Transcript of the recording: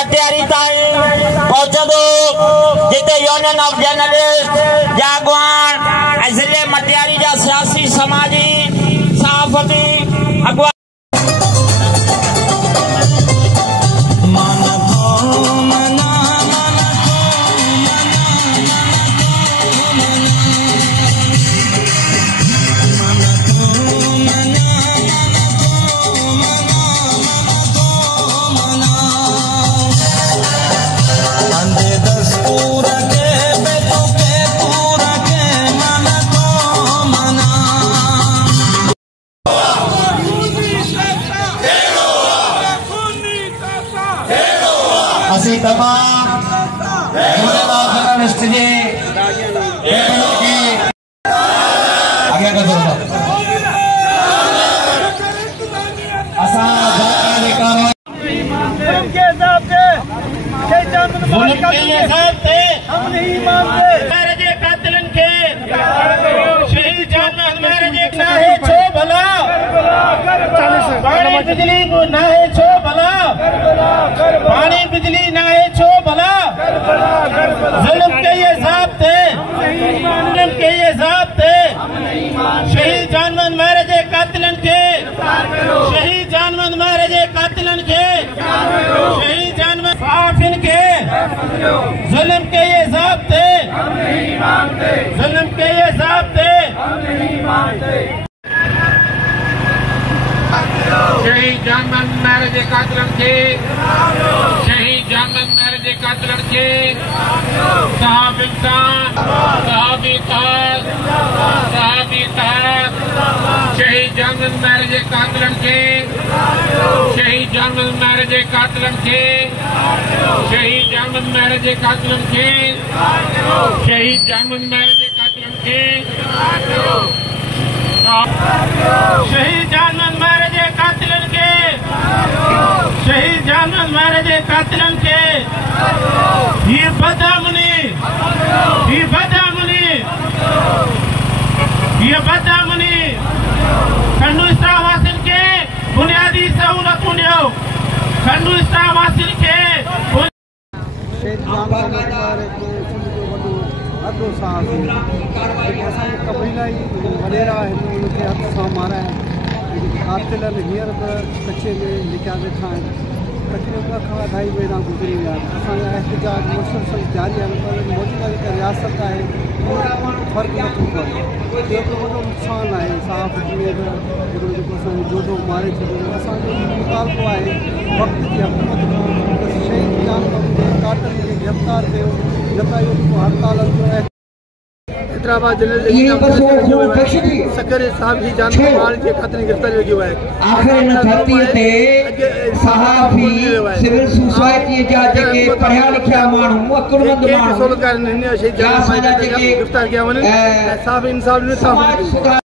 मटियारी ताईं पहुंचंदो जिते union of journalist जागवान जिले मटियारी जा सियासी समाजी सहाफ़ती अगवा असी तमाम जर्नलिस्ट जे आगे का दो असा हम नहीं मानते मेरे जे कातिलन के शहीद जानवर मेरे जे ना है छो भला पानी बिजली ना है छो भला पानी बिजली ना है छो भला जुल्म के ये ज़ाब्ते जुल्म के ये ज़ाब्ते शहीद जानवर मेरे जे कातिलन के शहीद जानवर मेरे जे कातिलन के शहीद जानवर साफिन के जुल्म के ये ज़ाब्ते जुल्म के ये ज़ाब्ते शहीद जानवर मेरे जे कातिलन के शहीद जानवर मेरे जे कातिलन के सहाबी शहीद जानवर मेरे जे कातिलन के शहीद जानवर मेरे जे कातिलन के शहीद जानवर मेरे जे कातिलन के शहीद जानवर मेरे जे कातिलन के शहीद जानवर मेरे जे कातिलन के शहीद जानवर मेरे जे कातिलन के ये बदअमनी खंडू इस्लाम हासिल के बुनियादी सहूलतों ॾियो खंडू इस्लाम हासिल के कबीला वॾेरा आहिनि उनखे हथ सां माराइनि कातिल हींअर बि कचे में लिखिया वेठा आहिनि तकरीबन खां 2.5 महीना गुज़री विया आहिनि असांजा एहतजाज मुसलसल जारी आहिनि पर मौजूदा जेका रियासत आहे फ़र्क़ु नथो पए एतिरो वॾो नुक़सानु आहे साफ़ जीअं हिकिड़ो जेको असांजो जोधो मारे छॾियो असांजो मुतालबो आहे वक़्त जी हुकूमत खां शहीद जानवर जे कातिल खे गिरफ़्तार कयो न त इहो जेको हड़ताल हलंदो आहे हैदराबाद सकरे साहब ही जानवर के खतरे गिरफ्तार लगी हुआ है आखिर इन धरती ते सहाफ़ी सिविल सोसाइटी जा जेके पढ़िया लिखिया माण्हू अकुलमंद माण्हू गिरफ्तार किया वञनि साहब इंसाफ